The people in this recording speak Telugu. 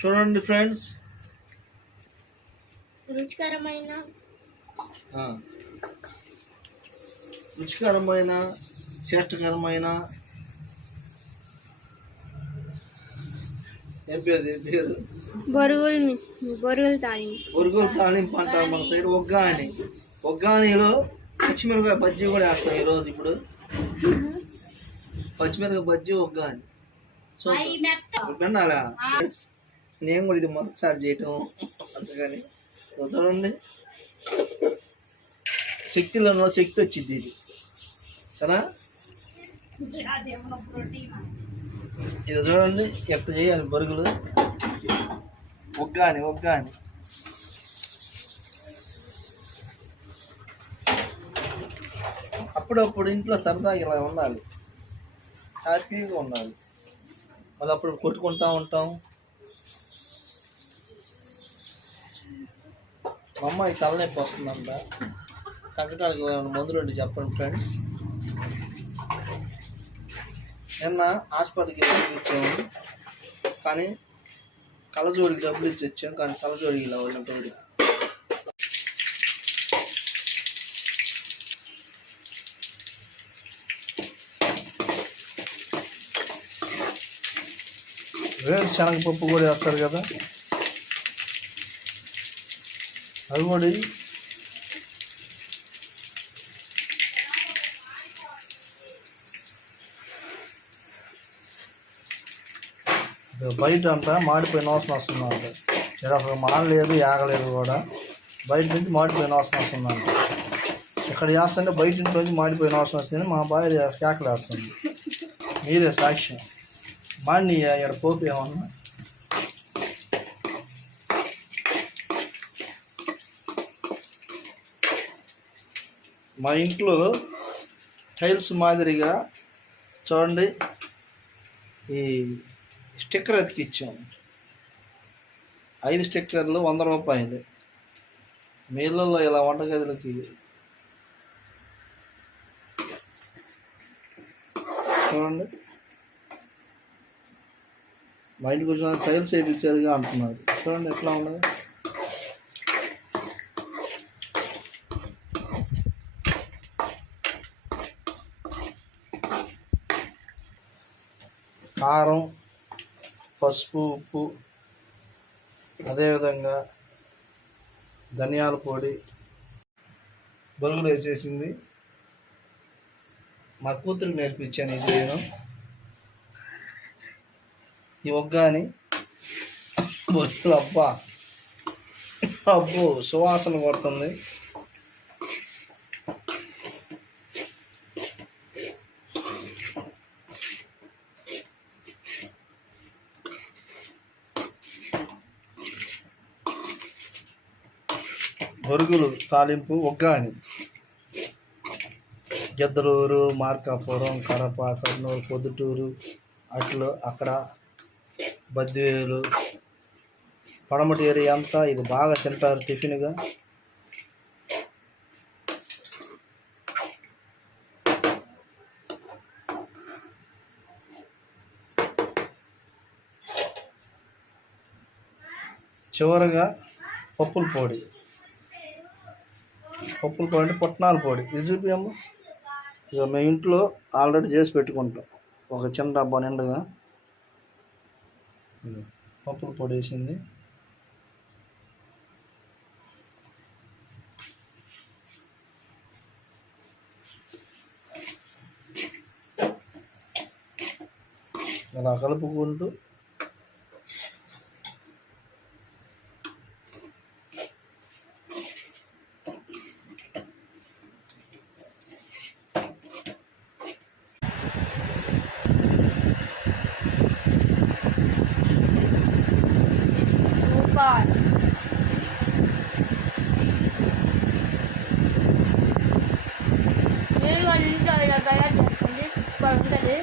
చూడండి ఫ్రెండ్స్, రుచికరమైన శ్రేష్టకరమైన ఏం పేరు బొరుగులు తాలింపు అంటారు మన సైడ్. ఒగ్గానిలో పచ్చిమిరపకాయ బజ్జీ కూడా వేస్తాం ఈరోజు. ఇప్పుడు పచ్చిమిరపకాయ బజ్జీ ఒగ్గాని విన్నారా? నేను కూడా ఇది మొదటిసారి చేయటం అంతగాని. చూడండి, శక్తిలో శక్తి వచ్చింది ఇది కదా. ఇది చూడండి ఎట్లా చేయాలి బొరుగులు. ఒగ్గాని అప్పుడప్పుడు ఇంట్లో సరదాగా ఇలా ఉండాలి, హ్యాపీగా ఉండాలి. మళ్ళీ అప్పుడు కొట్టుకుంటా ఉంటాం. మా అమ్మాయి తలనొప్పి వస్తుందంట, తగ్గడానికి మందులు ఉండి చెప్పండి ఫ్రెండ్స్. నిన్న హాస్పిటల్కి ఇచ్చాము, కానీ కళ్ళజోడికి డబ్బులు ఇచ్చి వచ్చాము, కానీ కళ్ళజోడికి ఇలా ఉన్నటువంటి శనగపప్పు కూడా వేస్తారు కదా, అవి కూడా బయట అంతా మాడిపోయిన వాసన వస్తుందంట. ఇక్కడ అసలు మాడలేదు, యాగలేదు కూడా. బయట నుంచి మాడిపోయిన వాసన వస్తుందంట. ఇక్కడ చేస్తుంటే బయట నుంచి మాడిపోయిన వాసన వస్తుంది. మా భార్య కేకలు వేస్తుంది. మీరే సాక్ష్యం. మాడిని ఇక్కడ పోపు ఏమన్నా. మా ఇంట్లో టైల్స్ మాదిరిగా చూడండి ఈ స్టిక్కర్ అతికిచ్చాము. 5 స్టిక్కర్లు 100 రూపాయలు. మీ ఇళ్ళల్లో ఇలా వంటగదులకి చూడండి, మా ఇంటికి వచ్చిన టైల్స్ వేయించారుగా అంటున్నారు. చూడండి ఎట్లా ఉన్నది. కారం, పసుపు, ఉప్పు, అదేవిధంగా ధనియాల పొడి, బొరుగులు వేసేసింది. మా కూతురికి నేర్పించాను ఇది నేను. ఈ ఒగ్గాని బొరుగులు అబ్బో సువాసన కొడుతుంది. బొరుగులు తాలింపు ఒగ్గాని. గిద్దలూరు, మార్కాపురం, కడప, కర్నూలు, పొద్దుటూరు, అట్లు అక్కడ బద్వేలు, పడమటి ఏరియా అంతా ఇది బాగా తింటారు టిఫిన్గా. చివరగా పప్పుల పొడి అంటే పుట్నాల పొడి. ఇది చూపించమ్మ. ఇక మేము ఇంట్లో ఆల్రెడీ చేసి పెట్టుకుంటాం. ఒక చిన్న డబ్బా నిండుగా పప్పుల పొడి వేసింది. అలా కలుపుకుంటూ నేను ఇంట్లో ఇలా తయారు చేస్తుంది. సూపర్ ఉంటుంది.